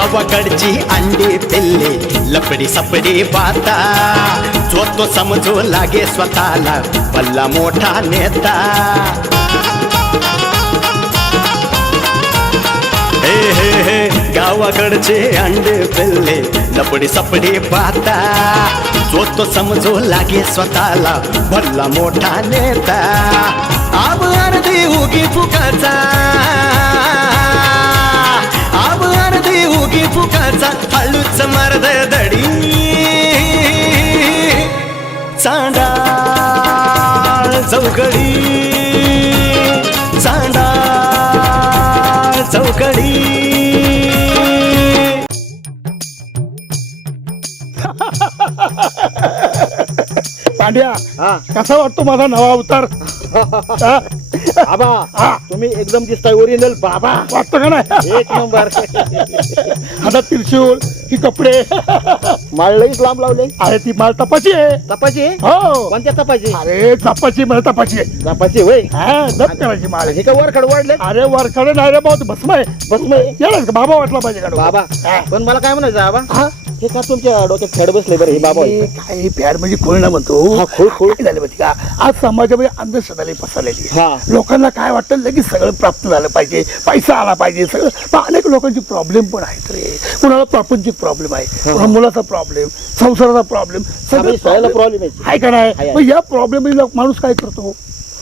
गावाकडची अंडी पिल्ले लपडी सपडी बाता जो तो समजू लागे स्वतःला भल्ला मोठा नेता हे हे हे गावाकडचे अंडे पिल्ले लपडी सपडी पाहता जो तो समजू लागे स्वतःला भल्ला मोठा नेता आब अर्धी उगी फुकाचा आब अर्धी उगी फुकाचा हळूच मर्द दडी चांडाळ चौकडी चांडाळ चौकडी पांड्या कसा वाटतो माझा नवा अवतार बाबा तुम्ही एकदम दिसताय ओरिजिनल बाबा वाटतो का नाही एक नंबर हातात त्रिशूल ही कपडे माळ लईच लांब लावले आहे ती माल तपाची आहे तपाची हो कोणत्या तपाची अरे तपाची मला तपाची आहे तपाची होय हा जप करायची माल हे का वर खडवाडले अरे वरकडे नाही रे भाऊ भस्म आहे भस्म आहे? यालाच का बाबा वाटला पाहिजे का बाबा हा. पण मला काय म्हणायचं बाबा हा? हे का तुमच्या डोक्यात फेड बसले बरं हे बाबा हे काय प्यार म्हणजे खोळ ना म्हणतो हा, खोळ. काय झालं माहिती का आज समाजामध्ये अंधश्रद्धा पसरलेली आहे. हा. लोकांना काय वाटतं लगेच सगळं प्राप्त झालं पाहिजे पैसा आला पाहिजे सगळं पण अनेक लोकांची प्रॉब्लेम पण आहेत रे कुणाला प्रापंचिक प्रॉब्लेम आहे कुणाला मुलाचा प्रॉब्लेम संसाराचा प्रॉब्लेम सगळ्याला प्रॉब्लेम आहे आहे का आहे. नाही मग या प्रॉब्लेम माणूस काय करतो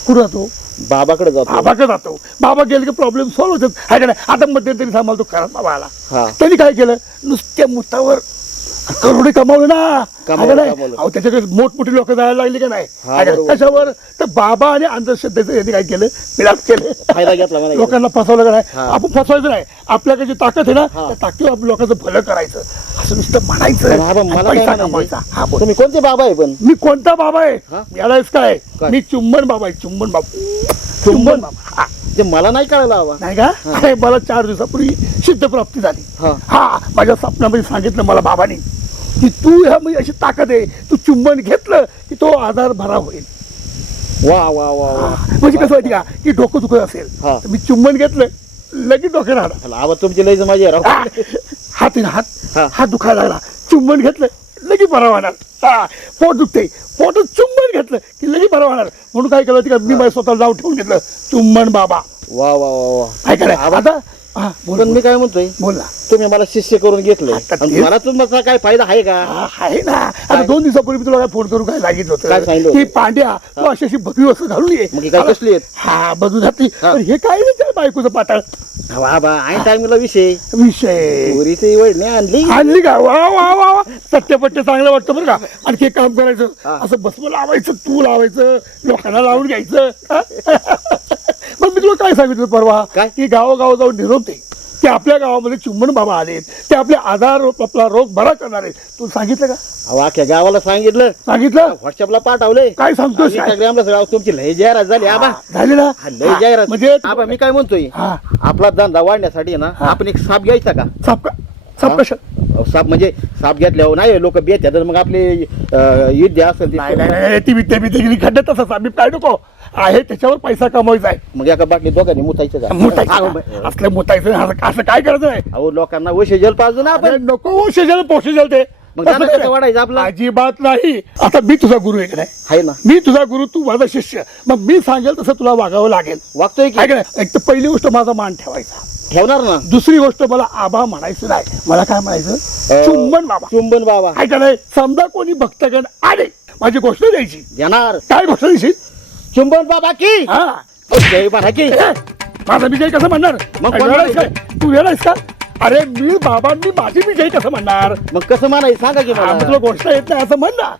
कुठं जातो बाबाकडे जातो बाबाकडे जातो बाबा गेले की प्रॉब्लेम सॉल्व्ह होतात आहे का नाही आता मध्यंतरी सांभाळतो खराब बाबा आला हा. त्यांनी काय केलं नुसत्या मुतावर करोडे कमावले ना कमावलं. अहो त्याच्याकडे मोठमोठी लोक जायला लागली का नाही हा, आहे का नाही? बरोबर. त्याच्यावर तर बाबा आणि अंधश्रद्धेचं यांनी काय केलं मिलाप केले फायदा घेतला म्हणायचं. लोकांना फसवलं का नाही हा. आपण फसवायचं नाही आपल्याकडे जी ताकद आहे ना हा. त्या ताकदीवर आपण लोकांचं भलं करायचं असं नुसतं म्हणायचं पण बाबा, मला पैसा काय कमवायचा म्हणायचं? हा बोल तुम्ही कोणते बाबा आहे पण मी कोणता बाबा आहे हा? यालाच काय काय? मी चुंबन बाबा आहे चुंबन बाबा चुंबन बाबा हा. ते मला नाही कळलं बाबा नाही का अरे मला 4 दिवसापूर्वी सिद्धप्राप्ती झाली हा. हा माझ्या स्वप्नामध्ये सांगितलं मला बाबांनी की तू ह्या म्हणजे अशी ताकद आहे तू चुंबन घेतलं की तो आजार भरा होईल वा वा वा वा म्हणजे कसं माहिती का की डोकं दुखत असेल हा. तर मी चुंबन घेतलं लगेच डोकं राहणार आवाज तुमची लईच माझी आहे राव. हात आहे ना, हा. हात हात दुखायला लागला चुंबन घेतलं लगेच बरा होणार हा पोट दुखते पोटात चुंबन घेतलं की लगेच बरा होणार म्हणून काय केलं माहिती का मी माझ्या स्वतःला नाव ठेवून घेतलं चुंबन बाबा वा वा वा वा काय करायचं आता हा बोल पण मी काय म्हणतोय बोल ना तुम्ही मला शिष्य करून घेतलंय आता आणि तेच- मला तुमचा काय फायदा आहे का हा, आहे ना आता 2 दिवसापूर्वी मी तुला काय फोन करून काय सांगितलं काय सांगितलं होतं होतं? की पांड्या तू अशी अशी भगवी वस्तू घालून ये मग ही काय कसली आहेत? हा बघू घातली हा. पण हे काय नाही त्या बायकोचं पाताळ वा बा ऐन टाइमला विषय विषय पुरीची वडणी आणली आणली का वा वा वा वा सत्यपट्ट चांगलं वाटतं बरं का आणखी एक काम करायचं हा. असं भस्म लावायचं तू लावायचं लोकांना लावून घ्यायचं मग मी तुला काय सांगितलं परवा काय? की गावोगाव जाऊन निरोपते की आपल्या गावामध्ये चुंबन बाबा आलेत ते आपले आजार आपला रोग बरा करणार आहेत तू सांगितलं का अहो, अख्ख्या गावाला सांगितलं सांगितलं व्हॉट्सअपला पाठवलंय काय सांगतोस काय? इंस्टाग्रामला सगळं तुमची लय जाहिरात झाली आबा झाले ना हा, लय जाहिरात म्हणजे आबा मी काय म्हणतोय हा आपला धंदा वाढण्यासाठी ना आपण एक साप घ्यायचा का साप कशा साप म्हणजे साप घेतल्यावर नाही लोक बेत मग आपले युद्ध असेल नाही ते- नाही नाही ती विद्या विद्या खड्ड्यात तसं सामीप काय नको आहे त्याच्यावर पैसा कमवायचा आहे मग एका बाटली दोघांनी मुतायचं का मुतायचं असलं मुतायचं असं काय करायचं नाही अहो लोकांना वशे जल पाजू ना अरे आपण नको शेजारी पोषेजाल ते मग त्याला कसं वाढायचं आपलं अजिबात नाही आता मी तुझा गुरु आहे का नाही आहे ना मी तुझा गुरु तू माझा शिष्य मग मी सांगेल तसं तुला वागावं लागेल वागतोय की आहे का नाही एक तर पहिली गोष्ट माझा मान ठेवायचा ठेवणार ना दुसरी गोष्ट मला आबा म्हणायचं नाही मला काय म्हणायचं चुंबन बाबा चुंबन बाबा आहे का नाही समजा कोणी भक्तगण आले माझी गोष्ट द्यायची देणार काय गोष्ट द्यायची चुंबन बाबा की हा जय म्हणा की ए, माझा विजय कसं म्हणणार मग काय कोण वेळायस म्हणायचं? काय तू वेळायस का अरे मी बाबांनी माझी विजय कसं म्हणणार मग कसं म्हणायचं सांगा की हा, मग मला तुला गोष्ट येत नाही असं म्हण ना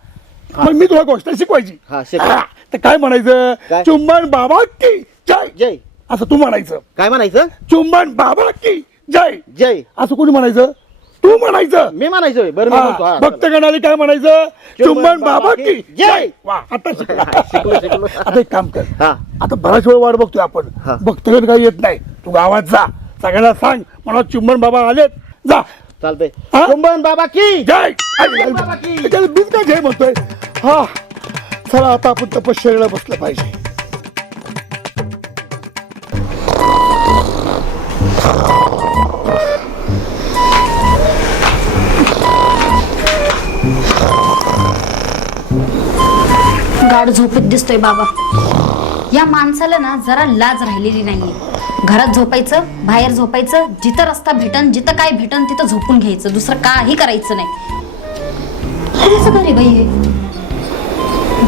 मग मी तुला गोष्ट शिकवायची हा, शिकव. हा, तर काय म्हणायचं काय? चुंबन बाबा की जय जय असं तू म्हणायचं काय म्हणायचं चुंबन बाबा की जय जय असं कोणी म्हणायचं तू म्हणायचं मी म्हणायचोय बरं मी म्हणतो हा. भक्तगणाने काय म्हणायचं चुंबन बाबा की जय वा आता शिकला शिकलो, शिकलो. आता एक काम कर हा आता बराच वेळ वाट बघतोय आपण हा. भक्तगण काही येत नाही तू गावात जा सगळ्यांना सांग मला चुंबन बाबा आलेत जा चालतंय हा? चुंबन बाबा की जय बाबा की. बीज काय जय म्हणतोय हा चला आता आपण तपश्चर्याला बसलं पाहिजे गाढ झोपेत दिसतोय बाबा. या माणसाला ना जरा लाज राहिलेली नाहीये. घरात झोपायचं, बाहेर झोपायचं, जिथं रस्ता भेटन, जिथं काय भेटन तिथं झोपून घ्यायचं, दुसरं काही करायचं नाही. कसं घरी बाई हे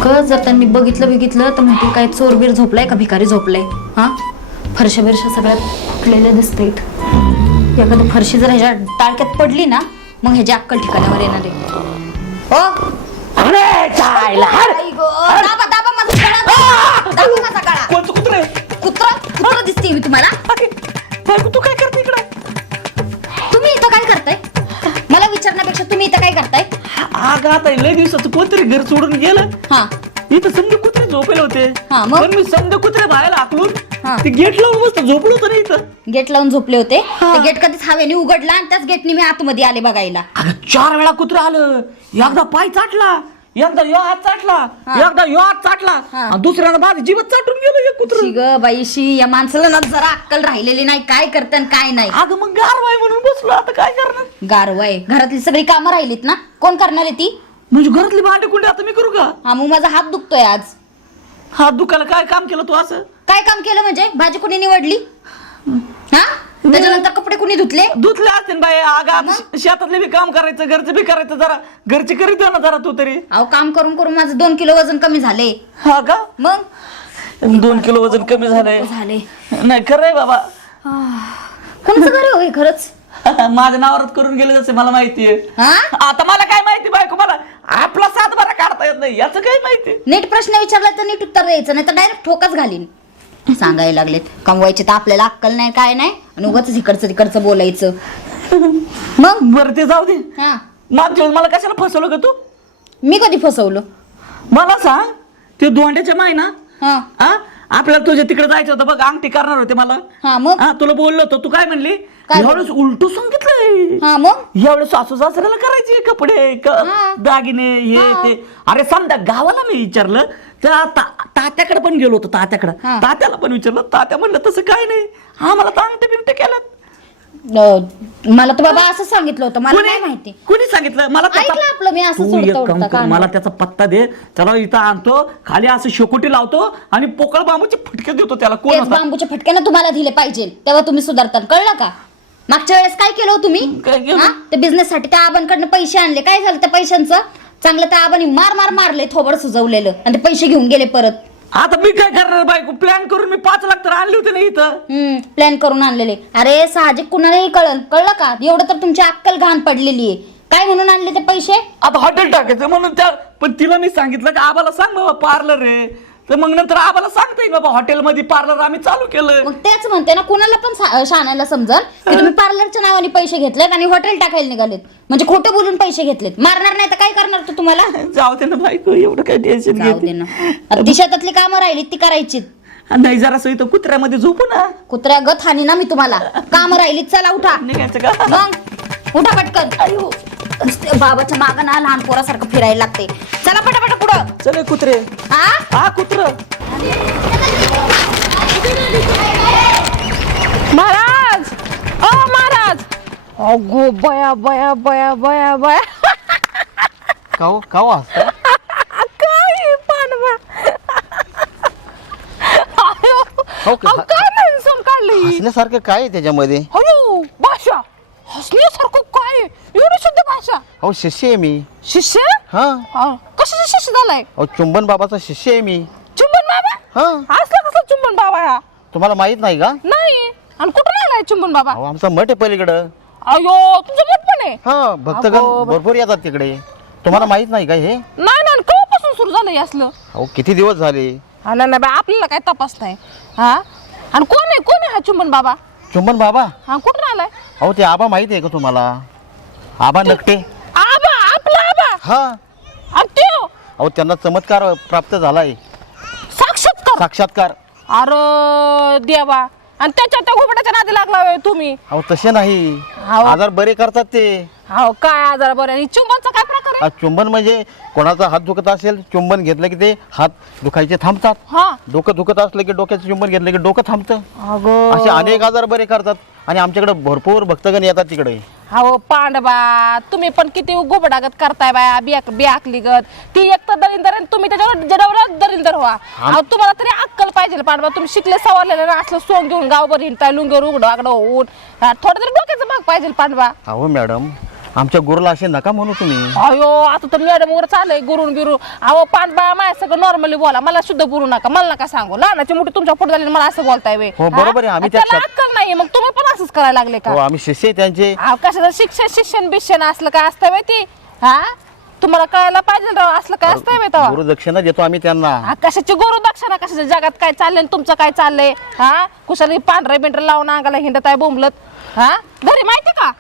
ग? जर त्यांनी बघितलं तर म्हणते काय चोरबीर झोपलाय का भिकारी झोपलाय. हा, फरशा बिरशा सगळ्यात फुटलेल्या दिसतायत. एखादी फरशी जर ह्याच्या टाळक्यात पडली ना मग ह्याची अक्कल ठिकाणावर येणार आहे. ओ अरे चायला आई गो, दाबा दाबा माझा गळा, दाबा माझा गळा. कोणतं कुत्र आहे? कुत्रा दिसते मी तुम्हाला? तू काय करते इकडे? तुम्ही इथं काय करताय? मला विचारण्यापेक्षा तुम्ही इथं काय करताय? अगं आता लय दिवसाचं कोणतरी घर सोडून गेलं. हा, इथं समजे कुत्रे झोपेले होते. हा, मग? पण मी समजे कुत्रे बाहेर हाकलून हा. ते गेट लावून मस्त झोपलो होतो ना इथं. गेट लावून झोपले होते. ते गेट कधीच हवेने उघडला आणि त्याच गेटने मी आतमध्ये आले बघायला. अगं 4 वेळा कुत्र आलं. एकदा पाय चाटला, एकदा यो हात चाटला, एकदा यो हात चाटला, आणि दुसऱ्याला माझी जीवच चाटून गेलं एक कुत्र. शी ग बाईशी, या माणसाला ना जरा अक्कल राहिलेली नाही. काय करते आणि काय नाही. अगं मग गारवाय म्हणून बसलो, आता काय करणार? गारवाय घरातली सगळी कामं राहिलीत ना, कोण करणार आहे ती? म्हणजे घरातली भांडी कुंडी आता मी करू का? हा, मग माझा हात दुखतोय आज. हात दुखायला काय काम केलं तू असं? काय काम केलं म्हणजे? भाजी कुणी निवडली? हा, त्याच्यानंतर कपडे कुणी धुतले? धुतले असते बाई. अगं शेतातले बी काम करायचं, घरचं बी करायचं, जरा घरची करीत ना जरा तू तरी. अहो, काम करून करून माझं 2 किलो वजन कमी झाले. हा का? मग 2 किलो वजन कमी झालंय. झाले. नाही खरंय बाबा. कोणाचं घर होय खरंच? माझ्या नावावरच करून गेले जसे मला माहितीये. हा, आता मला काय माहिती बायको, मला आपला 7 बारा काढता येत नाही, याचं काय माहिती? नीट प्रश्न विचारला तर नीट उत्तर द्यायचं, नाही तर डायरेक्ट ठोकाच घालीन. सांगायला लागलेत कमवायचे तर आपल्याला अक्कल नाही काय नाही, आणि उगाच इकडचं तिकडचं बोलायचं. मग बरं ते जाऊ दे. हा, मागच्या वेळेस मला कशाला फसवलं का तू? मी कधी फसवलं? मला सांग, ते दोंड्याच्या माय ना, हा हा, आपल्याला तुझ्या तिकडे जायचं होतं बघ, अंगठी करणार होते मला. हा, मग हा, तुला बोललो होतो, तू काय म्हणली? काय यावेळेस उलटू सांगितलंय. हा, मग यावेळेस सासू सासऱ्याला करायचे कपडे हा. दागिने हे ते. अरे समजा गावाला मी विचारलं, त्या तात्याकडे पण गेलो होतो, तात्याकडे. हा. तात्याला पण विचारलं, तात्या म्हणलं तसं काय नाही, हा मला तर अंगठे बिंगटे केलं. मला तर बाबा असं सांगितलं होतं, मला काय माहिती. कोणी सांगितलं मला? ऐकलं आपलं मी असं तू सोडतं एक काम उडतं कर, कानावर. मला त्याचा पत्ता दे, चला इथं आणतो, खाली असं शेकोटी लावतो आणि पोकळ बांबूचे फटके देतो त्याला. कोण तेच होता? बांबूच्या फटक्यानं तुम्हाला दिले पाहिजे, तेव्हा तुम्ही सुधारता. कळलं का? मागच्या वेळेस काय केलं हो तुम्ही? काय केलं? हा? ते बिझनेस साठी त्या आबांकडनं पैसे आणले, काय झालं त्या पैशांचं? चांगलं त्या आबांनी मार मारले, थोबड सुजवलेलं, आणि ते पैसे घेऊन गेले परत. आता मी काय करणार बायको? प्लॅन करून मी 5 लाख तर आणले होते ना इथं. प्लॅन करून आणलेले. अरे साहजिक कुणालाही कळलं का? एवढं तर तुमची अक्कल घाण पडलेली आहे. काय म्हणून आणले ते पैसे? आता हॉटेल टाकायचं म्हणून त्या, पण तिला मी सांगितलं की आबाला सांग बाबा पार्लर आहे, तर मग नंतर आबाला सांगता येईल बाबा हॉटेलमध्ये पार्लर आम्ही चालू केलं. मग तेच म्हणते ना, कुणाला पण शाणायला समजल की तुम्ही पार्लरच्या नावाने पैसे घेतलेत आणि हॉटेल टाकायला निघालेत, म्हणजे खोटं बोलून पैसे घेतलेत. मारणार नाही तर काय करणार तू? तुम्हाला जाऊ दे ना बायको, एवढं काय टेन्शन जाऊ दे ना. आता ती शेतातली कामं राहिली ती करायची. नाही जरा इथं कुत्र्यामध्ये झोपू ना. कुत्र्या गत हानी ना मी तुम्हाला. कामं राहिली, चला उठा. निघायचं का? मग उठा पटकन. अयो, नुसते बाबाच्या मागं ना लहान पोरासारखं फिरायला लागते. चला पटापट पुढं. चले कुत्रे. हा, कुत्र. महाराज, ओ महाराज. अगो बया बया बया बया बया. काव काय पानवा. हो का? काय मेन्शन काढली? हसण्यासारखं काय आहे त्याच्यामध्ये? अयो भाषा हसण्यासारखं काय? एवढी शुद्ध भाषा. अहो शिष्य आहे मी. शिष्य? हा. कशाचा शिष्य झालाय? अहो चुंबन बाबाचा शिष्य आहे मी. चुंबन बाबा? हा. असला कसला चुंबन बाबा हा? तुम्हाला माहित नाही का? नाही. आणि कुठून आलाय चुंबन बाबा? अहो आमचा मठ आहे पलीकडं. अयो तुमचं मत पण आहे? हा, भक्तगण अगो. भरपूर येतात तिकडे. तुम्हाला माहित नाही का हे? नाही नाही, केव्हापासून सुरू झालंय असलं? अहो किती दिवस झाले. नाही नाही बाई, आपल्याला काय तपास नाही. हा, आणि कोण आहे हा चुंबन बाबा? चुंबन बाबा? हा, कुठून आलाय? अहो ते आबा माहित आहे का तुम्हाला? आबा नकटे. आबा, आपला आबा. हा. आणि त्यो अहो त्यांना चमत्कार प्राप्त झालाय. साक्षात्कार. साक्षात्कार. अरे देवा, आणि त्याच्या त्या घुबडाच्या नादी लागला होय तुम्ही? अहो तसे नाही, अहो. आजार बरे करतात ते. हो, काय आजार बरं. आणि चुंबनचा काय प्रकार आहे? चुंबन म्हणजे कोणाचा हात दुखत असेल, चुंबन घेतलं की ते हात दुखायचे थांबतात. हा. डोकं दुखत असलं की डोक्याचं चुंबन घेतलं की डोकं थांबतं. अगो. असे अनेक आजार बरे करतात. आणि आमच्याकडे भरपूर भक्तगण येतात तिकडे. हो पांडवा, तुम्ही पण किती गोबडागत करताय बाया, बियाकली गत. ती एक तर दरिंदर आणि तुम्ही त्याच्यावर जडवलं दरिंदर व्हा. अहो तुम्हाला तरी अक्कल पाहिजे पांडवा. तुम्ही शिकले सवरलेले ना, असलं सोंग घेऊन गावभर हिंडताय लुंगीवर उघडं आगडं होऊन. थोडं तरी डोक्याचं भाग पाहिजे पांडवा. अहो मॅडम, आमच्या गुरुला असे नका म्हणू तुम्ही. अयो आता तर मॅडम वर चाललंय गुरुन बिरू. अहो पांडवा माझ्या सगळं नॉर्मली बोला, मला शुद्ध बोलू नका, मला नका सांगू. लहानाची मोठी तुमच्या पुढे झाली मला असं बोलताय वे. हो, बरोबर आहे. आम्ही त्याला अक्कल नाहीये, मग तुम्ही पण असंच करायला लागले हो, का? आम्ही शिष्य आहे त्यांचे. कशाचं शिक्षण बिक्षण असलं काय असतं वे ती? हा तुम्हाला कळायला पाहिजे राव, असलं काय असतंय वे तेव्हा? गुरुदक्षिणा देतो आम्ही त्यांना. कशाची गुरु दक्षिणा, कशाच्या जगात काय चाललंय आणि तुमचं काय चाललंय? हा कुशाली पांढरे बिंढरे लावून अंगाला हिंडत आहे बोंबलत. हा घरी माहिती का?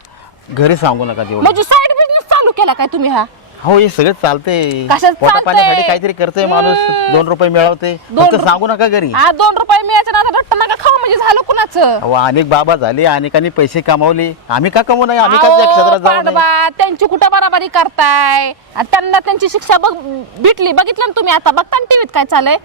घरी सांगू नका तेवढं. म्हणजे साईड बिझनेस चालू केला काय तुम्ही? हा हो, हे सगळं चालते. कशात पोटा चालतंय? पाण्यासाठी काहीतरी करतोय माणूस. 2 रुपये मिळवते. फक्त सांगू नका घरी. 2 रुपये मिळायचे ना, रट्टा नका खाऊ म्हणजे झालं कुणाचं? अहो अनेक बाबा झाले, अनेकांनी पैसे कमावले. आम्ही का कमवू नये? आम्ही का त्या क्षेत्रात जाऊ नये? पांडवा, त्यांची कुठं बराबरी करताय? आणि त्यांना त्यांची शिक्षा भेटली, बघितलं ना तुम्ही? आता बघता ना टीव्हीत काय चाललंय?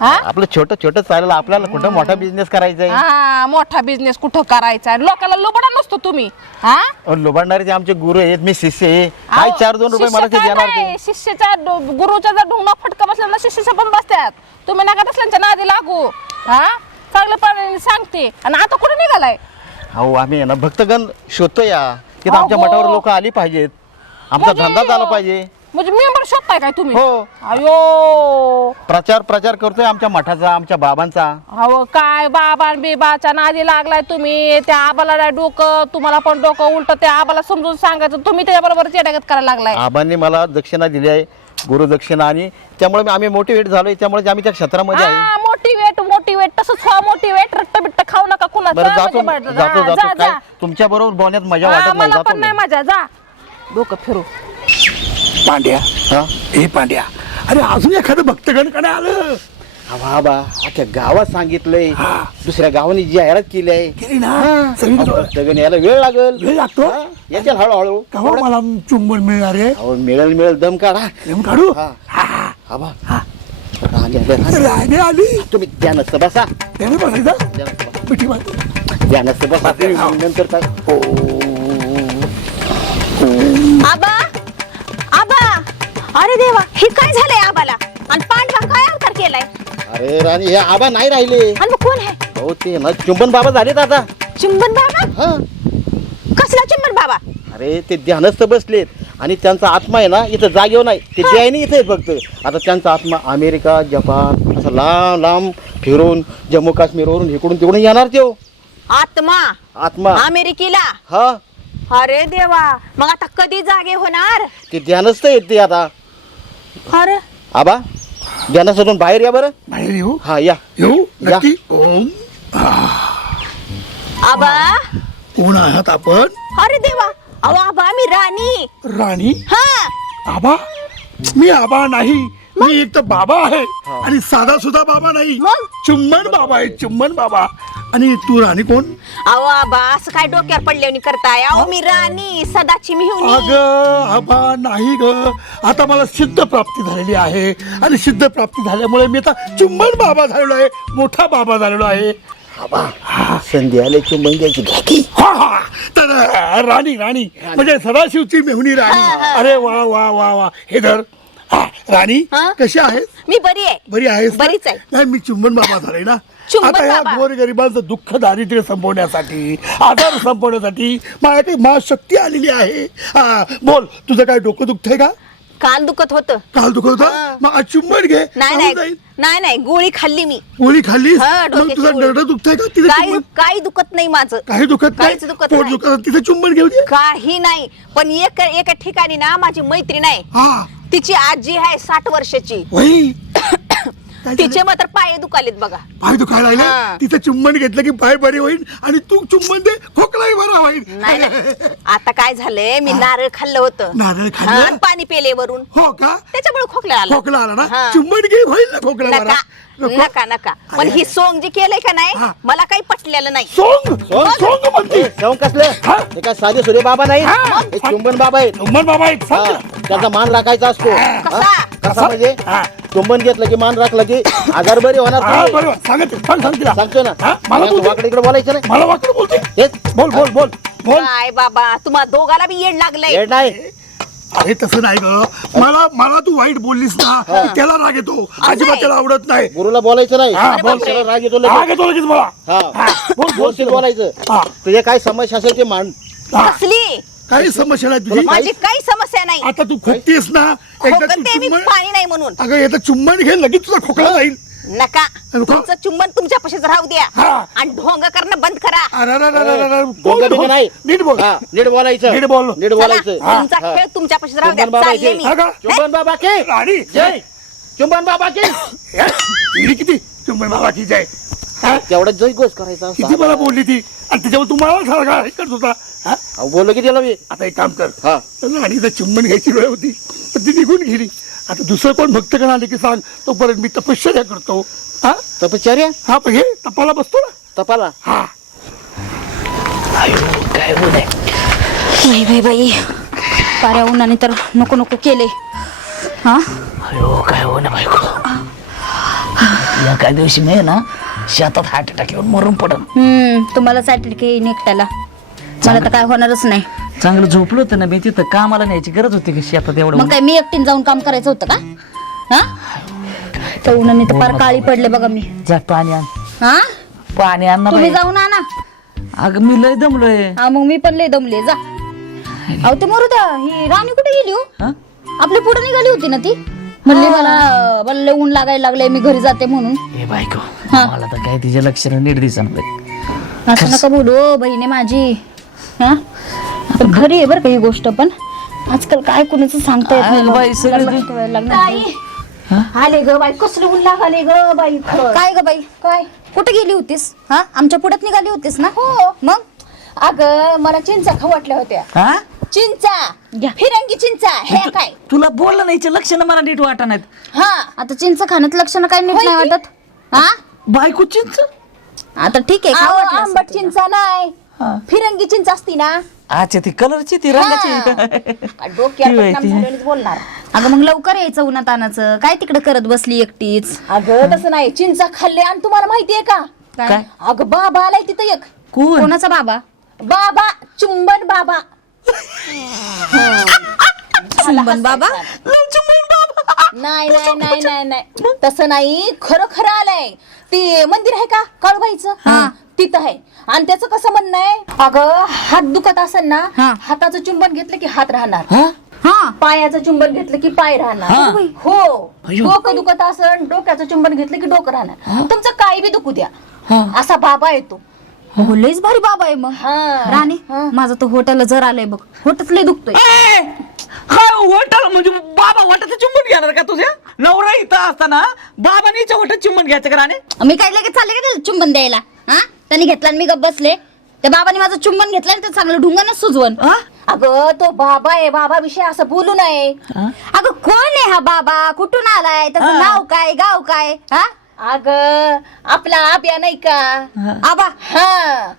हा आपलं छोटं छोटं चालेल, आपल्याला कुठं मोठा बिझनेस करायचा आहे? हा मोठा बिझनेस कुठं करायचा? लोकांना लोबडा नसतो तुम्ही. हा लोबाडणारे जे आमचे गुरु आहेत, मी शिष्य आहे. काय 4-2 रुपये मला ते देणार ते? शिष्याच्या गुरुच्या जर ढुंगणा फटका बसला ना, शिष्याच्या पण बसतात. तुम्ही नका तसल्यांच्या नादी लागू. हा चांगलं पण सांगते. आणि आता कुठे निघालाय? अहो आम्ही आहे ना भक्तगण शोधतो या, की अहो. आमच्या मठावर लोक आली पाहिजेत. आमचा म्हणजे- धंदा झाला पाहिजे. म्हणजे मेंबर शोधताय काय तुम्ही? हो. अयो प्रचार करतोय आमच्या मठाचा, आमच्या बाबांचा. अहो काय बाबा बिबाच्या नादी लागलाय तुम्ही. त्या आबाला नाही डोकं, तुम्हाला पण डोकं उलट. त्या आबाला समजून सांगायचं, तुम्ही त्याच्याबरोबर चेटागत करायला लागलाय. आबांनी मला दक्षिणा दिली आहे, गुरुदक्षिणा, आणि त्यामुळे आम्ही मोटिवेट झालोय. त्यामुळे आम्ही त्या क्षेत्रामध्ये आहे. मोटिवेट तसंच व्हा. मोटिवेट रट्ट बिट्ट खाऊ नका कुणाचं. बरं जातो म्हणजे जातो जा, जातो. जा. काय तुमच्या बरोबर बोलण्यात मजा हा, वाटत नाही. मला जातो पण नाही मी. मजा. जा डोकं फिरू. पांड्या, हा? हे पांड्या, अरे अजून एखादं भक्तगण कडे आलं. बाबा अख्ख्या गावात सांगितलंय, दुसऱ्या गावाने जाहिरात केली आहे. केली ना सगळी भक्तगण यायला वेळ लागेल. वेळ लागतो. याच्यात हळूहळू केव्हा मला चुंबन मिळणार आहे? अहो मिळेल दम काढा. नेम काढू. हा. हा. आबा राणी आली, राणी. राणे आली. तुम्ही द्या नसतं बसा. त्याने बसायचं द्या नसतं बसा. मिठी मारतो. द्या नसतं बसा. तुम्ही नंतर काय आबा आबा, अरे देवा, हे काय झालंय आबाला? आणि पांडवा काय अवतार केलाय? अरे राणी, हे आबा नाही राहिले. आणि मग कोण आहे? हो ते ना चुंबन बाबा झालेत आता. चुंबन बाबा? हा. कसला चुंबन बाबा? अरे ते ध्यानस्थ बसलेत आणि त्यांचा आत्मा आहे ना इथं जागेवर नाही, ते द्यायने इथे आहेत फक्त. आता त्यांचा आत्मा अमेरिका, जपान असं लांब लांब फिरून जम्मू काश्मीरवरून इकडून तिकडून येणार ते. आत्मा अमेरिकेला? हा, अरे देवा, मग आता कधी जागे होणार? ते ध्यानस्थ आहेत ते आता. अरे आबा ध्यानस्थातून बाहेर या बरं. बाहेर येऊ हा या. येऊ या. नक्की. ओम. आबा, कोण आहात आपण? अरे देवा, अहो आबा मी राणी. राणी? हा आबा? मी आबा नाही, मी एक तर बाबा आहे. आणि साधा सुद्धा बाबा नाही, मग? चुम्बन बाबा आहे, चुम्बन बाबा. आणि तू राणी कोण? अहो आबा, असं काय डोक्यावर पडल्याने करताय? अहो मी राणी, सदाची मिहुनी. अग आबा नाही ग, आता मला सिद्ध प्राप्ती झालेली आहे. आणि सिद्ध प्राप्ती झाल्यामुळे मी आता चुम्बन बाबा झालेलो आहे, मोठा बाबा झालेलो आहे. आबा संधी आले चुंबन द्यायची घ्या की. हा. तर राणी राणी म्हणजे सदाशिवची मेहुणी राणी. अरे वा वा वा वा. हे धर. हा, राणी हा? कशी आहेस? मी बरी आहे. बरी आहेस ना? बरीच आहे. नाही, मी चुंबन बाबा झाले ना. चुंबन आता या बाबा. गोरगरिबांचं दुःख दारिद्र्य संपवण्यासाठी, आजार संपवण्यासाठी माझ्याकडे महाशक्ती आलेली आहे. हा, बोल, तुझं काय डोकं दुखतंय का? काल दुखत होतं. काल दुखत होतं? हा. मग आज चुंबन घे. नाही चालून जाईल. नाही गोळी खाल्ली मी. गोळी खाल्लीस? हा, मग डोक्याची तुझं गोळी. नरडं दुखतंय का? तिथे काही चुंबन. काही दुखत नाही माझं. काही दुखत नाही? काहीच दुखत पोट नाही. दुखत तिथे चुंबन घेऊ दे. काही नाही, पण एका ठिकाणी ना माझी मैत्रीण आहे. हा तिची आजी आहे 60 वर्षाची. वही काय तिचे झालं? मात्र पाय दुखालेत बघा. पाय दुखायला हा. लागले. तिथे चुंबन घेतलं की पाय बरे होईल आणि तू चुंबन दे, खोकलाही बरा होईल. नाही आता काय झालंय, मी नारळ खाल्लं होतं. नारळ खाल्लं? हा, आणि पाणी पेले वरून, हो का? त्याच्यामुळे खोकला आला. खोकला आला ना? हा. चुंबन घे, होईल ना खोकला बरा. नका नको? नका पण ही सोंग जी केलंय का नाही, हा. मला काही पटलेलं नाही. सोंग सोंग म्हणते. जाऊन कसलं? हा? हे काय साधे सुरे बाबा नाही, हा. हे चुंबन बाबा आहेत. चुंबन बाबा एक सांग हा. ना. त्याचा मान राखायचा असतो कसा? कसा म्हणजे हा. चुंबन घेतलं की मान राखलं की आजार बरे होणार हा तुम्ही. बरोबर सांग तिला सांगतो ना हा, मला बोलते. वाकडे इकडे बोलायचं नाही मला वाकडं बोलते हेच बोल बोल बोल बोल काय बाबा तुम्हाला दोघाला बी येड लागलंय. येड नाही अरे तसं नाही ग मला तू वाईट बोललीस ना त्याला राग येतो अजिबात त्याला आवडत नाही गुरुला बोलायचं नाही हा, बोल. त्याला राग येतो लगेच. राग येतो लगेच मला हा. हा, बोल बोल बोलशील बोलायचं हा. तुझे काय समस्या असेल ते मान हा. कसली काही समस्या नाही तुझी माझी काही समस्या नाही. आता तू खोकतेस ना एकदा तू खोकते मी चुंबन पाणी नाही म्हणून. अगं याचं चुंबन घे लगेच तुझा खोकला जाईल नका नको? तुमचं चुंबन तुमच्या पशीच राहू द्या हा. आणि ढोंग करणं बंद करा. अरे, अरे, अरे, अरे, अरे, डोंगर बोल, बिंगर बोल. नाही नीट बोल हा, नीट बोलायचं नीट बोल. नीट चला, बोलायचं तुमचा हा. खेळ तुमच्या पशीच राहू द्या. चुंबन बाबा चालले इथे. मी. हा का? चुंबन बाबा की राणी जय चुंबन बाबा की हे, हिरी किती चुंबन बाबा की जाय हा? तेवढ्याच जय गोष्ट करायचा किती मला बोलली ती आणि त्याच्यावर तुम्हाला सारखा हे करत होता हा? बोललो की त्याला मी आता एक काम कर हा राणीचं चुंबन घ्यायची वेळ होती पण ती निघून गेली आता दुसरं कोण भक्त करा आले की सांग तोपर्यंत मी तपश्चर्या करतो हा तपश्चर्या हा पण हे तपाला बसतो ना तपाला हा बाई बाई बाई पाऱ्या उन्हाने तर नको नको केले हा अयो काय हो ना बायको या काय दिवशी मी ना शेतात हार्ट अटॅक येऊन मरून पडन. तुम्हाला साठी की एकट्याला मला तर काय होणारच नाही चांगलं झोपलो होतं ना मी तिथं कामाला न्यायची गरज होती का शेतात एवढं मग काय मी एकटीन जाऊन काम करायचं होतं का हा तर उन्हाने तर फार काळी पडले बघा मी जा पाणी आण हा पाणी आण ना तुम्ही बाई. जाऊन आणा अगं मी लय दमलोय हा मग मी पण लय दमले जा अहो ते मरू द्या ही राणी कुठे गेली हो हा? आपली पुढे निघाली होती ना ती म्हणली मला लय ऊन लागायला लागले मी घरी जाते म्हणून ए बायको हा. मला तर काय तिच्या लक्षानं नीट दिसत असं नका बोलू ओ बहिणी माझी हा पण खरी आहे बरं का ही गोष्ट पण आजकाल काय कुणाचं सांगता येत नाही अगं बाई, सगळे लग्न ठेवायला लागणार. आले ग बाई कसले ऊन लागाले ग बाई खरं. काय ग बाई काय कुठे गेली होतीस हा आमच्या पुढ्यात निघाली होतीस ना हो मग अगं मला चिंचा खाऊ वाटल्या होत्या. हा चिंचा फिरंगी चिंचा हे काय तुला बोललं नाही लक्षणं मला नीट वाटत नाहीत. हा आता चिंच खाण्यात लक्षणं काय नीट नाही वाटत हा बायको चिंच आता ठीक आहे खाऊ अहो, वाटलं असेल आंबट तुला. चिंचा नाही हा. फिरंगी चिंच असती ना अच्छा ती कलरची ती रंगाची डोक्यावर ती परिणाम माहिती. झाल्यानेच बोलणार. अगं मग लवकर यायचं उन्हातानाचं काय तिकडे करत बसली एकटीच अगं तसं नाही चिंचा खाल्ले आणि तुम्हाला माहितीये का काय अगं बाबा आलाय तिथं एक कोण कोणाचा बाबा बाबा चुंबन बाबा चुंबन बाबा नाही नाही नाही नाही नाही तसं नाही खरं खरं आलंय ते मंदिर आहे का काळूबाईचं हा. तिथं आहे आणि त्याचं कसं म्हणणं आहे अगं हात दुखत असेल ना हा. हाताचं चुंबन घेतलं की हात राहणार हा हा पायाचं चुंबन घेतलं की पाय राहणार हा. हो अयो. डोकं दुखत असेल डोक्याचं चुंबन घेतलं की डोकं राहणार तुमचं काही बी दुखू द्या हा. असा बाबा येतो हो लयच भारी बाबा आहे मग हा. राणी हा. माझं तर होटल जर आलंय बघ होटच लय दुखतोय काय वाटल म्हणजे बाबा वाटाचं चुंबन घेणार का तुझ्या नवरा इथं असताना बाबानीच्या वाटत चुंबन घ्यायचं का राणे मी काय लगेच चालले का त्याला चुंबन द्यायला हा त्यांनी घेतला आणि मी गप्प बसले त्या बाबाने माझं चुंबन घेतलं आणि ते चांगलं ढुंगानच सुजवण हा? अगं तो बाबा आहे बाबा विषय असं बोलू नये अगं कोण आहे हा बाबा कुठून आलाय त्याचं नाव काय गाव काय हा अगं आपला आब्या नाही का आबा हा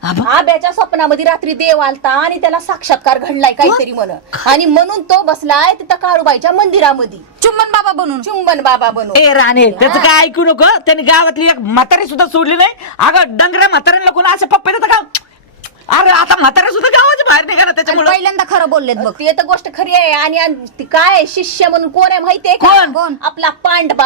आबा? आब्याच्या स्वप्नामध्ये रात्री देव आलता आणि त्याला साक्षात्कार घडलाय काहीतरी म्हण आणि म्हणून तो बसलाय तिथं काळूबाईच्या मंदिरामध्ये चुंबन बाबा बनून चुंबन बाबा बनून ए राणे त्याचं काय ऐकू नको त्यांनी गावातली एक म्हातारी सुद्धा सोडली नाही अगं डंगऱ्या म्हाताऱ्यांना कोण असं पप्पे देतं का अरे आता म्हाताऱ्या सुद्धा गावाच्या बाहेर निघाला आणि त्याच्यामुळे पहिल्यांदा खरं बोललेत बघ ते तर गोष्ट खरी आहे आणि ती काय शिष्य म्हणून कोण आहे माहितीये का कोण? कोण? आपला पांडबा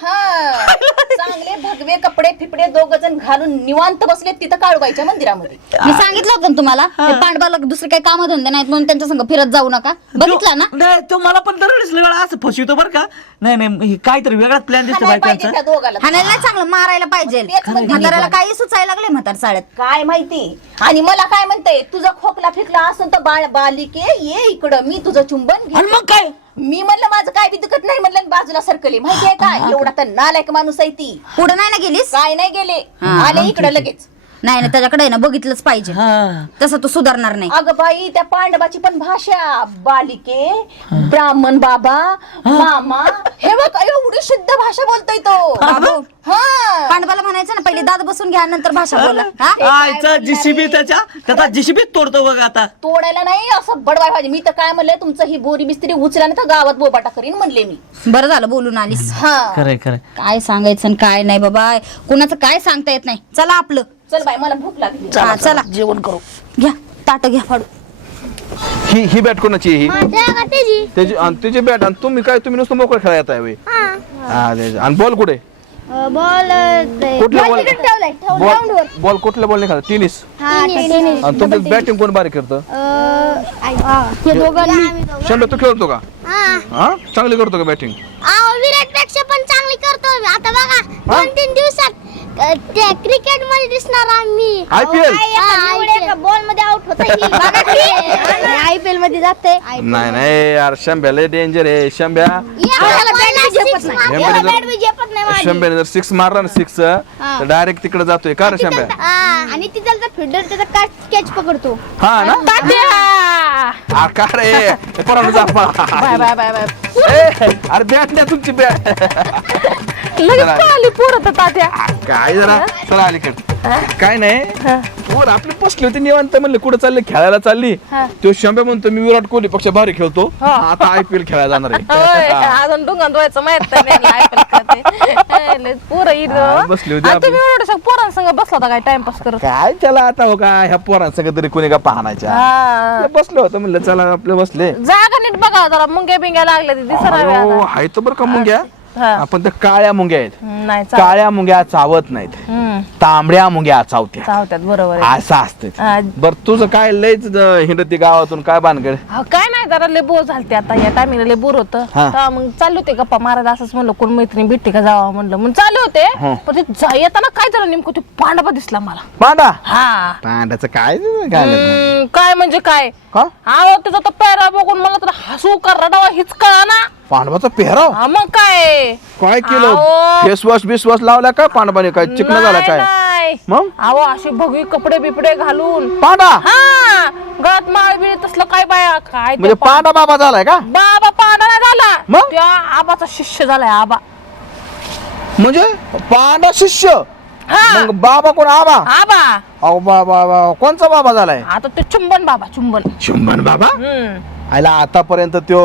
हा चांगले भगवे कपडे फिपडे दोघ जण घालून निवांत बसले तिथं काळूबाईच्या मंदिरामध्ये मी सांगितलं होतं ना तुम्हाला हे पांडवाला दुसरे काही काम धंदे नाहीत म्हणून त्यांच्या संग फिरत जाऊ नका बघितला ना नाही तो मला पण दरवेळेस लय वेळा असं फसवतो बरं का नाही नाही हे काहीतरी वेगळाच प्लॅन दिसतो हाणायला पाहिजे बायकांचा त्या दोघाला हाणायला नाही चांगलं मारायला पाहिजे तेच म्हणते. म्हाताऱ्याला काही सुचायला लागले म्हातार चाळ्यात काय माहिती आणि मला काय म्हणते तुझा खोकला फिकला असं तर बालिके ये इकडं मी तुझं चुंबन घे आणि मग काय मी म्हणलं माझं काय बी दुखत नाही म्हणलं आणि बाजूला सरकले माहितीये का एवढा तर नालायक माणूस आहे ती पुढे नाही ना गेलीस काय नाही गेले आले इकडं लगेच नाही नाही त्याच्याकडे आहे ना बघितलंच पाहिजे हा. तसं तो सुधारणार नाही. अगं बाई त्या पांडवाची पण भाषा बालिके ब्राह्मण बाबा मामा हे बघ एवढी शुद्ध भाषा बोलतोय तो बाबू हा पांडवाला म्हणायचं ना पहिले दात बसून घ्या नंतर भाषा बोला. हा? आयचा जीसीबी त्याचा जीसीबी तोडतो बघ आता. तोडायला नाही असं बडवाय पाहिजे. मी तर काय म्हणले तुमचं ही बोरी मिस्त्री उचला नाही तर गावात बोबाटा करीन म्हणले मी. बरं झालं बोलून आलीस. हा खरंय खरंय. काय सांगायचं आणि काय नाही बाबा कुणाचं काय सांगता येत नाही. चला आपलं चल बाई मला भूक लागली. हा, चला जेवण करू. घ्या ताट घ्या फाडू. ही बॅट कोणाची आहे ही त्याची आणि त्याची बॅट आणि तुम्ही नुसतं मोकळं खेळा येत आहे आणि बॉल कुठे कुठल्या बॉल कुठल्या बॉलने खेळा टेनिस आणि तुमचं बॅटिंग कोण बारीक करतं शंभर तू खेळतो का हा चांगली करतो का बॅटिंग विराट पेक्षा पण चांगली करतो मी. आता बघा 2-3 दिवसात क्रिकेट मध्ये दिसणार आम्ही. IPL? बॉल मध्ये आउट होत IPL मध्ये जाते. नाही यार शंभ्या लय डेंजर आहे शंभ्या शंभ्याने जर 6 मारला ना 6 तर डायरेक्ट तिकडे जातोय का रे शंभ्या आणि तिथला फिल्डर त्याचा कॅच पकडतो. हा ना का रे पोरांनो जा बाय बाय बाय बाय. अरे बॅट द्या तुमची बॅट लगेच पळाली पोरं तर तात्या. काय जरा चला अलीकडे काय नाही वर आपले बसले होते निवांत म्हणले कुठे चालले खेळायला चालली तो शंभे म्हणतो मी विराट कोहली पेक्षा भारी खेळतो आता IPL खेळायला जाणार होय, आहे अजून डोंगात व्हायचं माहित नाही. पोरं बसली होती आपली. तुम्ही एवढं पोरांसंग बसला होता काय टाइमपास करत. काय त्याला आता हो का ह्या पोरांसंग तरी कोणी का पाहण्याच्या हा. बसलो होतं म्हणलं चला आपले बसले जागा नीट बघा जरा मुंग्या बिंग्या लागल्या ते दिसणार हाय तर बरं का मुंग्या हा. आपण त्या काळ्या मुंग्या आहेत नाही काळ्या मुंग्या चावत नाहीत तांबड्या मुंग्या चावत्या चावत्यात बरोबर आहे. असं असतं हा. बर तुझं काय लयच हिंडती गावातून काय भानगड अहो, काय नाही जरा लय बोर झालते आता या टायमिंगला लय बोर होतं हा. तेव्हा मग चालले होते गप्पा मारायला असंच म्हणलं कोण मैत्रिणी भेटते का जावा म्हणलं मग चालले होते पण ते येताना काय झालं नेमकं ते पांडवा दिसला मला. पांडा हा पांड्याचं काय झालं? काय म्हणजे काय का अहो त्याचा तर पेहरा बघून मला तर हसू का रडावा हीच कळा ना. पांडवाचा पेहराव मग काय काय केलं अहो. फेसवॉश बिसवॉश लावला काय पांडवाने काय चिकन झाला काय नाही. मग अहो असे भगवी कपडे बिपडे घालून पांडा हा गळ्यात माळ बिळ तसलं काय बाया काय ते म्हणजे पांडा बाबा झालाय का बाबा पांडा नाही झाला मग? त्या आबाचा शिष्य झालाय आबा. म्हणजे पांडा शिष्य हा मग बाबा कोण आबा आबा अहो बाबा कोणचा बाबा झालाय आता ते चुंबन बाबा चुंबन. चुंबन बाबा हम्म आयला आतापर्यंत त्यो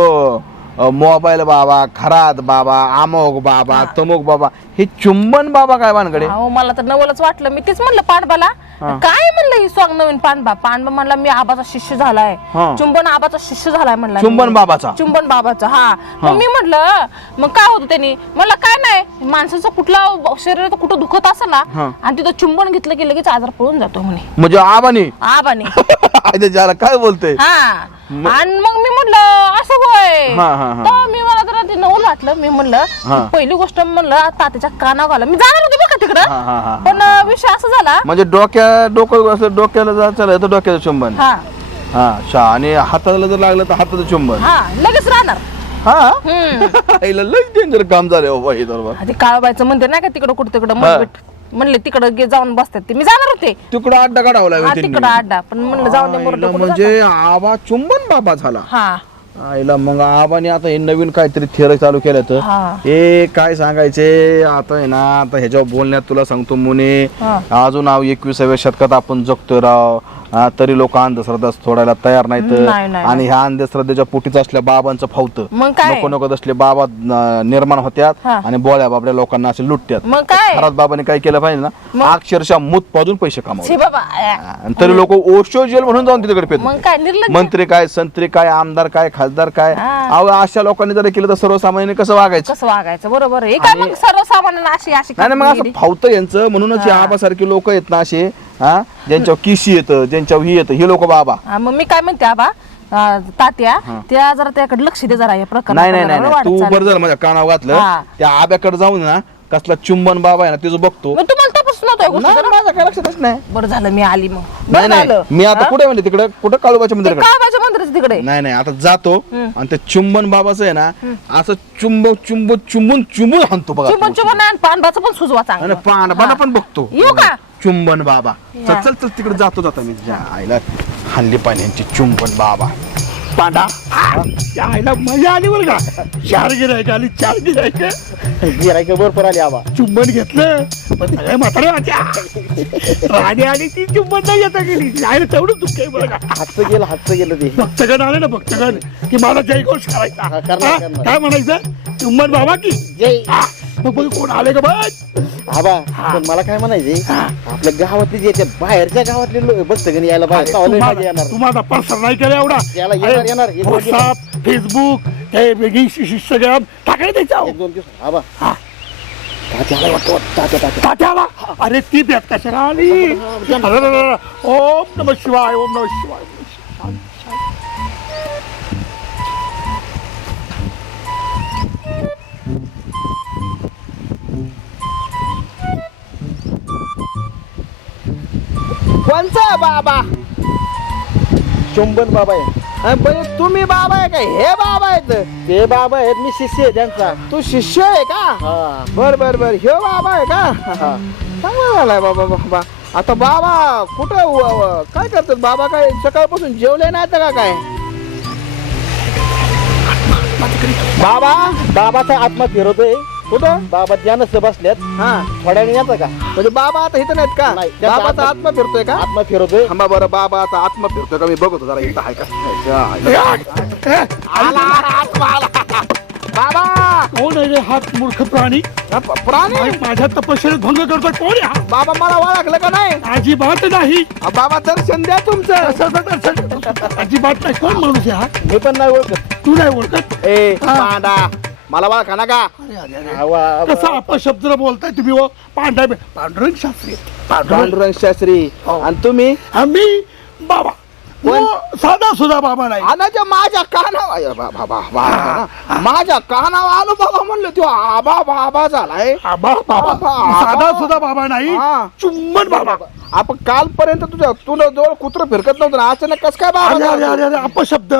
मोबाईल बाबा खरात बाबा अमोक बाबा तमोक बाबा हे चुंबन बाबा काय भानगडे अहो मला तर नवलच वाटलं मी तेच म्हणलं पांडवाला काय म्हणलं ही सॉंग नवीन पांडवा म्हणला मी आबाचा शिष्य झालाय हा. चुंबन आबाचा शिष्य झालाय म्हणला चुंबन मी. बाबाचा? चुंबन बाबाचा हा मग मी म्हटलं मग काय होतं त्यांनी म्हणलं काय नाही माणसाचं कुठला शरीर कुठं दुखत असेल ना हा. आणि तिथं चुंबन घेतलं की लगेच आजार पळून जातो म्हणे म्हणजे आबानी आबाने ज्याला काय बोलतोय हा आणि मग मी म्हटलं असं होय हा, हा, हा. तर मी मला जरा ते नवल वाटलं मी हा. म्हणलं पहिली गोष्ट म्हणलं तात्याच्या कानावर घाला मी जाणार होते बघा हा, हा, तिकडं हा. पण विषय असा झाला म्हणजे डोक्याला जायचं तर डोक्याचं चुंबन हा हा आणि हाताला जर लागलं तर हाताचं चुंबन हा लगेच राहणार हा हम्म आईला लय डेंजर काम झालं हो बाई दरबार आधी काळबाईचं मंदिर नाही का तिकडं कुठं तिकडं हा. मंदिर म्हणले तिकडं जाऊन बसतात ते मी जाणार होते तिकडं अड्डा काढावा हा लागेल तिकडं अड्डा पण म्हणलं जाऊन दे मुरडं कुठं जातं. म्हणजे आबा चुंबन बाबा झाला हा आईला मग आबाने आता हे नवीन काहीतरी थिअरी चालू केलं तर हा. हे काय सांगायचे आता आहे ना आता ह्याच्यावर बोलण्यात तुला सांगतो मुने हा. अजून 21व्या शतकात आपण जगतोय राव तरी लोक अंधश्रद्धा सोडायला तयार नाही, नाहीत नाही. आणि ह्या अंधश्रद्धेच्या पोटीच असल्या बाबांचं फावतं मग काय? नको नको असले बाबा निर्माण होत्यात हा. आणि बोळ्या बाबड्या लोकांना असे लुटत्यात मग काय? खरात बाबाने काय केलं पाहिजे ना अक्षरशः मूत पाजून पैसे कमावले छी बाबा आणि तरी लोक ओशो जेल म्हणून जाऊन तिकडे पेत मग काय निर्लज्ज मंत्री काय संत्री काय आमदार काय खासदार काय हा. अहो अशा लोकांनी जर केलं तर सर्वसामान्य कसं वागायचं कसं वागायचं बरोबर आहे हे काय मग सर्वसामान्यांना अशी अशी नाही नाही, मग असं फावतं यांचं म्हणूनच हे आबासारखी लोक आहेत ना असे हा ज्यांच्यावर किशी येतं ज्यांच्यावर ही येतं हे लोक बाबा हा, मग मी काय म्हणते आबा तात्या त्या जरा त्याकडे लक्ष दे जरा या नाही नाही नाही प्रकरणात तू बरं झालं माझ्या कानावर घातलं हा. त्या आब्याकडे जाऊन ना कसला चुंबन बाबा आहे ना तिचं बघतो मग तुम्हाला तपासून नव्हतं या गोष्टी नाही, जरा? माझ्या काय लक्षातच नाही बरं झालं मी आली मग नाही बरं नाही झालं. मी आता हा? कुठे म्हणजे तिकडे कुठं काळूबाच्या मंदिराकडे काळबाच्या मंदिराचं तिकडे नाही नाही आता जातो आणि ते चुंबन बाबाचं आहे ना असं चुंबून हाणतो बघा चुंबन चुंबन आणि पानबाचं पण सुजवा चांगलं आणि पांडवाला पण बघतो येऊ का चुंबन बाबा. चल चल चल तिकडे जातो मी तुझ्या आईला हल्ली पाण्याची चुंबन बाबा. पांडा आईला मजा आली बरं का. 4 गिरायक आली, 4 गिरायक गिरायक बरोबर आली आबा. चुंबन घेतलं पण सगळ्या म्हातारे होत्या. राणी आली ती चुंबन नाही घेता गेली. आईला तेवढं दुःख आहे बरं का. हातचं गेलं ते. भक्तगण आले ना भक्तगण की मला जयघोष करायचा. करणार, हा? करणार. काय म्हणायचं चुंबन बाबा की जय. मग बघ कोण आले का बघ. आबा पण मला काय म्हणायचे आपल्या गावातले जे त्या बाहेरच्या गावातले भक्तगण यायला बाहेर तेव्हा लय मजा येणार. तुम्हाला प्रसार नाही केला एवढा. याला येणार. एक दोन दिवस. व्हॉट्सअप फेसबुक हे वेगळी इंस्टाग्राम टाकायला द्यायचं. 1-2 दिवस आबा. हा. तात्याला वाटतं तात्या. तात्याला अरे ती भेट कशाला आली. अरे, ओम नमः शिवाय, ओम नमः शिवाय. कोणचा बाबा? चुंबन बाबा आहे. म्हणजे तुम्ही बाबा आहे का हे बाबा आहेत? ते बाबा आहेत, मी शिष्य आहे त्यांचा. तू शिष्य आहे का? हा. बर हे बाबा आहे का? चांगला झालाय बाबा. आता बाबा कुठं काय करतात बाबा? काय सकाळपासून जेवले नाही का काय बाबा? बाबाचा आत्मा फिरवतोय. कुठं? बाबा ध्यानस्थ बसल्यात. हा थोड्याने येतं का? म्हणजे बाबा आता इथं नाहीत का? नाही, त्यांचा बाबाचा आत्मा फिरतोय का? आत्मा फिरवतोय. थांबा बरं, बाबाचा आत्मा फिरतोय का? मी बघतो जरा इथं आहे का. बाबा कोण आहे रे हात मूर्ख प्राणी. प्राणी माझ्या तपश्चर्यात भंग करतोय. कोण आहे हा? बाबा मला ओळखलं का नाही? अजिबात नाही. बाबा दर्शन द्या तुमचं. अजिबात नाही. कोण माणूस आहे हा? मी पण नाही ओळखत. तू नाही ओळखत. ए हा. पांडा मला ओळखा ना का? आवा. कसा अपशब्द बोलताय तुम्ही हो? पांडुरंग शास्त्री. पांडुरंग शास्त्री. आणि तुम्ही? आम्ही बाबा साधा सुद्धा बाबा नाही. आनाच्या माझ्या कानावर माझ्या कानावर आलो बाबा म्हणलं तो आबा बाबा झालाय. बाबा साधा सुद्धा बाबा नाही. हा. चुंबन बाबा. आपण कालपर्यंत तुला जवळ कुत्र फिरकत नव्हतं ना, अचानक कस काय अरे बाबा? अरे अरे अरे अपशब्द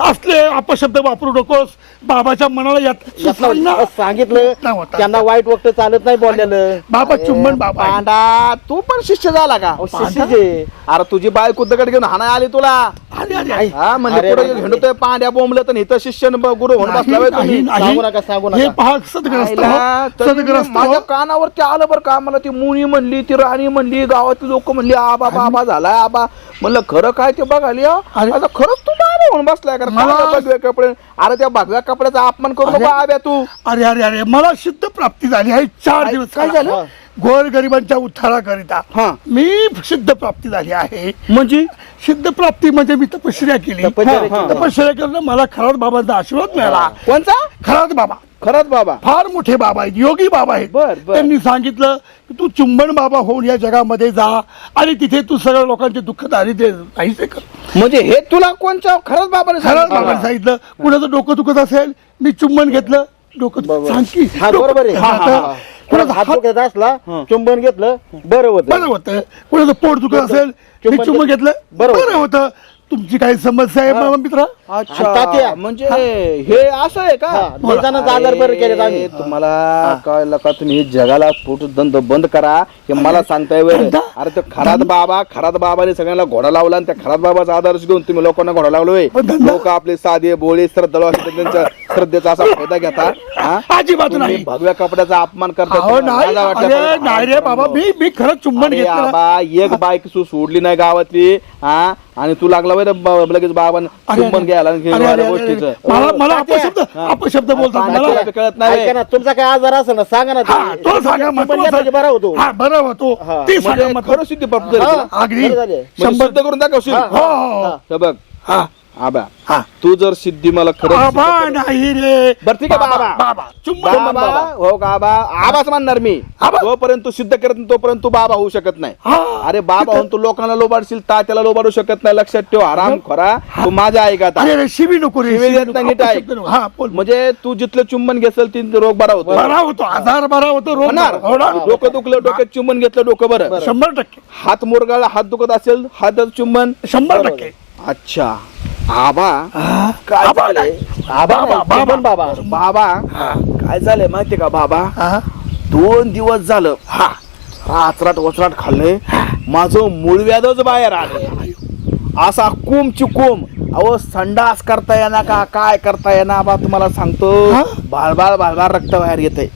असले अपशब्द वापरू नकोस. बाबाच्या मनाला यातलं सांगितलं नाही होता. त्यांना वाईट वक्त चालत नाही बोललेलं. बाबा चुंबन बाबा आहे. पांडा तू पण शिष्य झाला का? शिष्य. अरे तुझी बायको दगड घेऊन हाना आली तुला. अरे अरे अरे. हा म्हणजे अरे, पुढे अरे, हिंडतोय पांड्या बोंबलं तर इथं शिष्य गुरु होऊन बसला होय तुम्ही. सांगू नका, सांगू नका. हे पहा सदग्रस्त आईला, तरी सदग्रस्त माझ्या कानावरती आलं बरं का. मला ती मुनी म्हणली, ती राणी म्हणली, गावातली लोक म्हणली आबा बाबा झालाय आबा. म्हणलं खरं काय ते बघाली. अरे. आता खरंच तू बाबा म्हणून बसलाय का? भगव्या कपडे. अरे त्या भगव्या कपड्याचा अपमान करू नको आब्या तू. अरे अरे अरे मला सिद्ध प्राप्ती झाली आहे. 4 दिवस काय झालं? गोर गरिबांच्या उद्धाराकरिता हा. मी सिद्ध प्राप्ती झाली आहे. म्हणजे सिद्ध प्राप्ती म्हणजे मी तपश्चर्या केली. तपश्चर्या केली. तपश्चर्या करणं मला खरात बाबांचा आशीर्वाद मिळाला. कोणचा? खरात बाबा खरंच बाबा. फार मोठे बाबा आहेत, योगी बाबा आहेत. बर, बर. त्यांनी सांगितलं की तू चुंबन बाबा होऊन या जगामध्ये जा आणि तिथे तू सगळ्या लोकांचे दुःख दारिद्र्य नाहीसे कर. म्हणजे हे तुला कोणच्या खरंच बाबाने खरात सांगितलं? बाबांनी सांगितलं. कुणाचं डोकं दुखत असेल मी चुंबन घेतलं डोकं सांग की. हा बरोबर आहे. कुणाचं हात हात दुखत असला चुंबन घेतलं बरं होतं. बरं होतं. कुणाचं पोट दुखत असेल मी चुंबन चुंबन घेतलं बरं होतं. बरं होतं. तुमची काही समस्या आहे बाबा मित्रा? अच्छा तात्या. म्हणजे हे असं आहे का? लय जणांचा आजार बरं केले आम्ही. अरे, तुम्हाला कळलं का? तुम्ही जगाला फोट धंदा बंद करा हे मला सांगताय वेळ. धंदा? अरे तो खरात बाबाने सगळ्याला घोडा लावला आणि त्या खरात बाबाचा आदर्श घेऊन तुम्ही लोकांना घोडा लावलोय. पण धंदा? लोक आपले साधे बोळे श्रद्धाळू असतात, त्यांच्या श्रद्धेचा असा फायदा घेता. हा? अजिबात तुम्ही नाही. भगव्या कपड्याचा अपमान करता. अहो नाही. मला वाटलं अरे बरं. नाही रे बाबा मी खरंच चुंबन अरे घेतलं. बाबा एक बाईक सोडली नाही गावातली. हा आणि तू लागला लगेच बाबांना अरे, चुंबन घ्यायला आणि अरे, अरे, घ्यायला अरे, गोष्टीचं. मला तात्या. अपशब्द बोलतात पांड्या मला. तुला कळत नाही. ऐका ना तुमचा काय आजार असेल ना सांगा ना. हा तो सांगा मग चुंबन घेतलं की बरा होतो. हा बरं होतो हा. ते सांगा म्हणजे मग. खरं सिद्धी प्राप्त झाली तुला? अगदी बरं झाले. 100. सिद्ध करून दाखवशील? हो हो हो. हे बघ हा आबा हा. तू जर सिद्धी मला खरं बाबा नाही रे. बरं ठीक आहे बाबा. बाबा चुंबन बाबा बाबा. हो का आबा? आबाच म्हणणार मी. आबा? जोपर्यंत तू सिद्ध करत नाही तोपर्यंत तू बाबा होऊ शकत नाही. हा. अरे बाबा होऊन तू लोकांना लोबाडशील तात्याला लोबाडू शकत नाही. लक्षात ठेव. आराम खरा तू माझ्या ऐक आता. अरे रे शिवी नको रे. शिवी शिवी देत नाही, नको. नीट ऐक. अपशब्द नको. हा बोल. म्हणजे तू जिथलं चुंबन घेसल तिथं रोग बरा होतो. बरा होतो आजार बरा होतो रोग होणार. बरा होणार. डोकं दुखलं डोक्यात चुंबन घेतलं डोकं बरं. 100%. हात मुरगाळला हात दुखत असेल हातात चुंबन. 100%. अच्छा आबा हा. काय आबा झालंय? आबा नाही, बाबा. चुंबन बाबा. बाबा काय झालंय माहितीये का बाबा? हा. 2 दिवस झालं हा. राचराट वचराट खाल्लंय माझं मूळव्याधच बाहेर आलं असा कुम चुकुम अहो संडास करता येणार का काय करता येणार बा तुम्हाला सांगतो बाळबाळ बाळबाळ रक्त बाहेर येतंय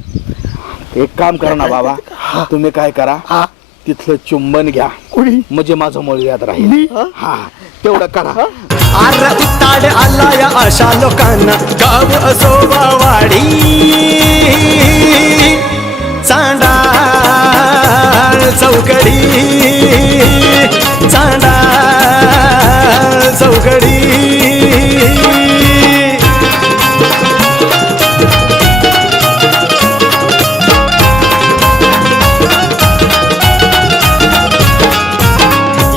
एक काम करा ना बाबा तुम्ही काय करा तिथलं चुंबन घ्या कोणी म्हणजे माझं मूळव्याध राहील हा तेवढं करा आर उताड आला या अशा लोकांना गाव असो वा वाडी चांडाळ चौकडी चांडाळ चौकडी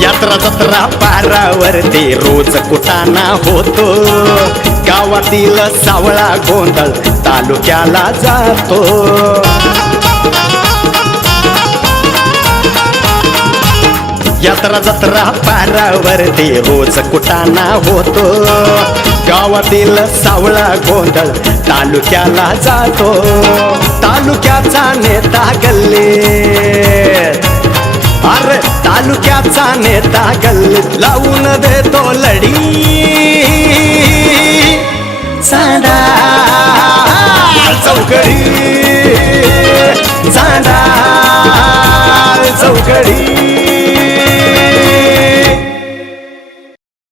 यात्रा जत्रा पारावरती रोज कुटाणा होतो गावातील सावळा गोंधळ तालुक्याला जातो यात्रा जत्रा पारावरती रोज कुटाणा होतो गावातील सावळा गोंधळ तालुक्याला जातो तालुक्याचा नेता गल्लीत अरे तालुक्याचा नेता गल्लीत लावून देतो लढी चांडाळ चौकडी चांडाळ चौकडी